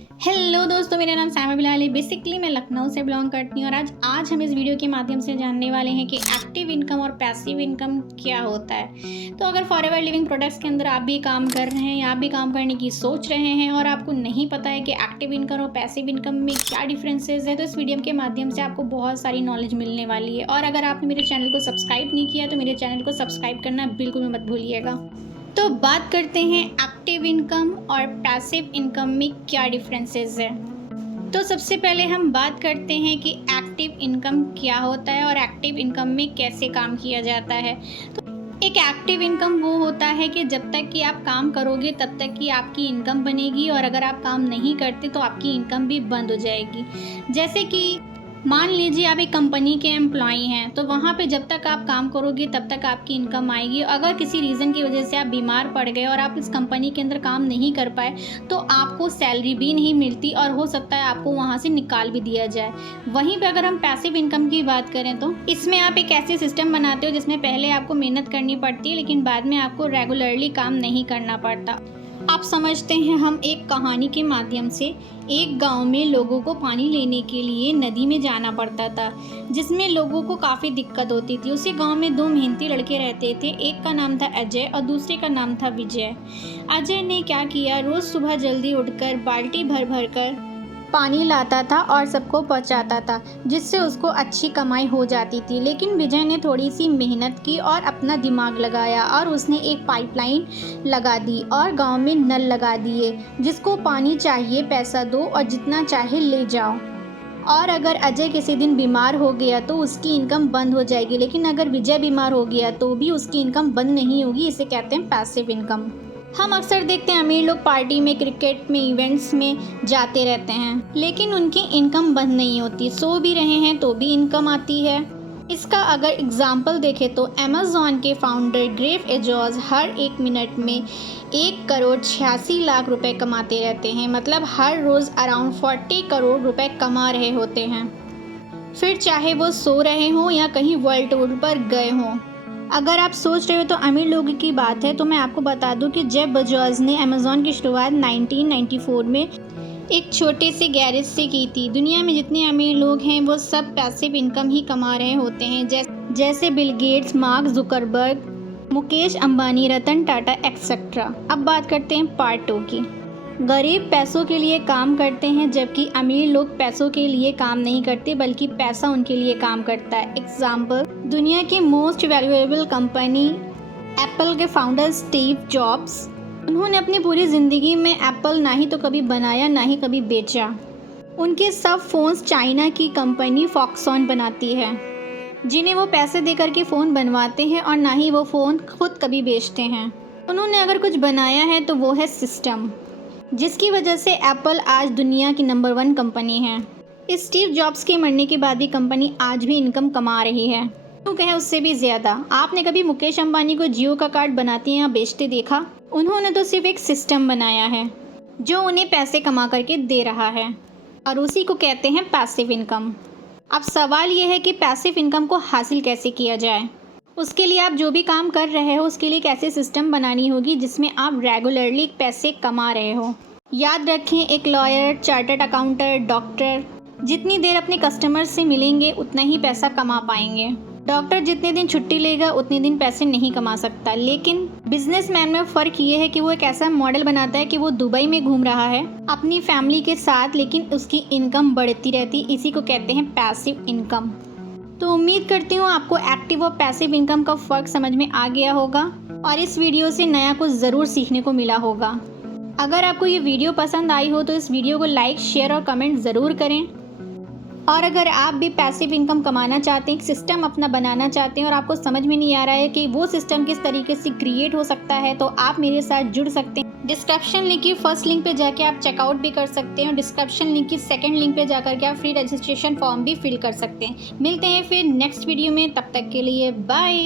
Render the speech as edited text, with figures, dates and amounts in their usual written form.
Hello दोस्तों, मेरा नाम सामा बिलाल है। बेसिकली मैं लखनऊ से बिलोंग करती हूँ और आज हम इस वीडियो के माध्यम से जानने वाले हैं कि एक्टिव इनकम और पैसिव इनकम क्या होता है। तो अगर फॉरएवर लिविंग प्रोडक्ट्स के अंदर आप भी काम कर रहे हैं या आप भी काम करने की सोच रहे हैं और आपको नहीं पता है कि एक्टिव इनकम और पैसिव इनकम में क्या डिफरेंसेस है, तो इस वीडियो के माध्यम से आपको बहुत सारी नॉलेज मिलने वाली है। और अगर आपने मेरे चैनल को सब्सक्राइब नहीं किया तो मेरे चैनल को सब्सक्राइब करना बिल्कुल भी मत भूलिएगा। तो बात करते हैं एक्टिव इनकम और पैसिव इनकम में क्या डिफरेंसेस है। तो सबसे पहले हम बात करते हैं कि एक्टिव इनकम क्या होता है और एक्टिव इनकम में कैसे काम किया जाता है। तो एक एक्टिव इनकम वो होता है कि जब तक कि आप काम करोगे तब तक कि आपकी इनकम बनेगी, और अगर आप काम नहीं करते तो आपकी इनकम भी बंद हो जाएगी। जैसे कि मान लीजिए आप एक कंपनी के एम्प्लॉई हैं, तो वहाँ पे जब तक आप काम करोगे तब तक आपकी इनकम आएगी। अगर किसी रीज़न की वजह से आप बीमार पड़ गए और आप इस कंपनी के अंदर काम नहीं कर पाए तो आपको सैलरी भी नहीं मिलती और हो सकता है आपको वहाँ से निकाल भी दिया जाए। वहीं पे अगर हम पैसिव इनकम की बात करें तो इसमें आप एक ऐसे सिस्टम बनाते हो जिसमें पहले आपको मेहनत करनी पड़ती है लेकिन बाद में आपको रेगुलरली काम नहीं करना पड़ता। आप समझते हैं, हम एक कहानी के माध्यम से एक गांव में लोगों को पानी लेने के लिए नदी में जाना पड़ता था, जिसमें लोगों को काफ़ी दिक्कत होती थी। उसी गांव में दो मेहनती लड़के रहते थे, एक का नाम था अजय और दूसरे का नाम था विजय। अजय ने क्या किया, रोज़ सुबह जल्दी उठकर बाल्टी भर भर कर पानी लाता था और सबको पहुंचाता था, जिससे उसको अच्छी कमाई हो जाती थी। लेकिन विजय ने थोड़ी सी मेहनत की और अपना दिमाग लगाया और उसने एक पाइपलाइन लगा दी और गांव में नल लगा दिए, जिसको पानी चाहिए पैसा दो और जितना चाहे ले जाओ। और अगर अजय किसी दिन बीमार हो गया तो उसकी इनकम बंद हो जाएगी, लेकिन अगर विजय बीमार हो गया तो भी उसकी इनकम बंद नहीं होगी। इसे कहते हैं पैसिव इनकम। हम अक्सर देखते हैं अमीर लोग पार्टी में, क्रिकेट में, इवेंट्स में जाते रहते हैं लेकिन उनकी इनकम बंद नहीं होती। सो भी रहे हैं तो भी इनकम आती है। इसका अगर एग्जाम्पल देखें तो अमेज़ॉन के फाउंडर जेफ बेजोस हर एक मिनट में 1,86,00,000 रुपए कमाते रहते हैं। मतलब हर रोज़ अराउंड 40 करोड़ रुपए कमा रहे होते हैं, फिर चाहे वो सो रहे हों या कहीं वर्ल्ड टूर पर गए हों। अगर आप सोच रहे हो तो अमीर लोगों की बात है, तो मैं आपको बता दूं कि जेफ बेजोस ने अमेज़ॉन की शुरुआत 1994 में एक छोटे से गैरेज से की थी। दुनिया में जितने अमीर लोग हैं वो सब पैसिव इनकम ही कमा रहे होते हैं, जैसे Bill Gates, Mark Zuckerberg, Mukesh Ambani, Ratan Tata etcetera. अब बात करते हैं पार्ट 2 की। गरीब पैसों के लिए काम करते हैं जबकि अमीर लोग पैसों के लिए काम नहीं करते बल्कि पैसा उनके लिए काम करता है। एग्जाम्पल, दुनिया की मोस्ट वैल्यूएबल कंपनी एप्पल के फाउंडर स्टीव जॉब्स, उन्होंने अपनी पूरी ज़िंदगी में एप्पल ना ही तो कभी बनाया ना ही कभी बेचा। उनके सब फ़ोन्स चाइना की कंपनी फॉक्सकॉन बनाती है, जिन्हें वो पैसे देकर के फ़ोन बनवाते हैं और ना ही वो फ़ोन खुद कभी बेचते हैं। उन्होंने अगर कुछ बनाया है तो वो है सिस्टम, जिसकी वजह से एप्पल आज दुनिया की नंबर 1 कंपनी है। स्टीव जॉब्स के मरने के बाद भी कंपनी आज भी इनकम कमा रही है, क्यों कहे उससे भी ज़्यादा। आपने कभी मुकेश अंबानी को जियो का कार्ड बनाते या बेचते देखा? उन्होंने तो सिर्फ एक सिस्टम बनाया है जो उन्हें पैसे कमा करके दे रहा है, और उसी को कहते हैं पैसिव इनकम। अब सवाल ये है कि पैसिव इनकम को हासिल कैसे किया जाए। उसके लिए आप जो भी काम कर रहे हो उसके लिए एक ऐसे सिस्टम बनानी होगी जिसमें आप रेगुलरली पैसे कमा रहे हो। याद रखें, एक लॉयर, चार्टर्ड अकाउंटेंट, डॉक्टर जितनी देर अपने कस्टमर से मिलेंगे उतना ही पैसा कमा पाएंगे। डॉक्टर जितने दिन छुट्टी लेगा उतने दिन पैसे नहीं कमा सकता। लेकिन बिजनेसमैन में फ़र्क ये है कि वो एक ऐसा मॉडल बनाता है कि वो दुबई में घूम रहा है अपनी फैमिली के साथ, लेकिन उसकी इनकम बढ़ती रहती। इसी को कहते हैं पैसिव इनकम। तो उम्मीद करती हूँ आपको एक्टिव और पैसिव इनकम का फ़र्क समझ में आ गया होगा और इस वीडियो से नया कुछ ज़रूर सीखने को मिला होगा। अगर आपको ये वीडियो पसंद आई हो तो इस वीडियो को लाइक, शेयर और कमेंट ज़रूर करें। और अगर आप भी पैसिव इनकम कमाना चाहते हैं, एक सिस्टम अपना बनाना चाहते हैं और आपको समझ में नहीं आ रहा है कि वो सिस्टम किस तरीके से क्रिएट हो सकता है, तो आप मेरे साथ जुड़ सकते हैं। डिस्क्रिप्शन लिंक की फर्स्ट लिंक पे जाके आप चेकआउट भी कर सकते हैं और डिस्क्रिप्शन लिंक की सेकंड लिंक पे जाकर के आप फ्री रजिस्ट्रेशन फॉर्म भी फिल कर सकते हैं। मिलते हैं फिर नेक्स्ट वीडियो में, तब तक के लिए बाय।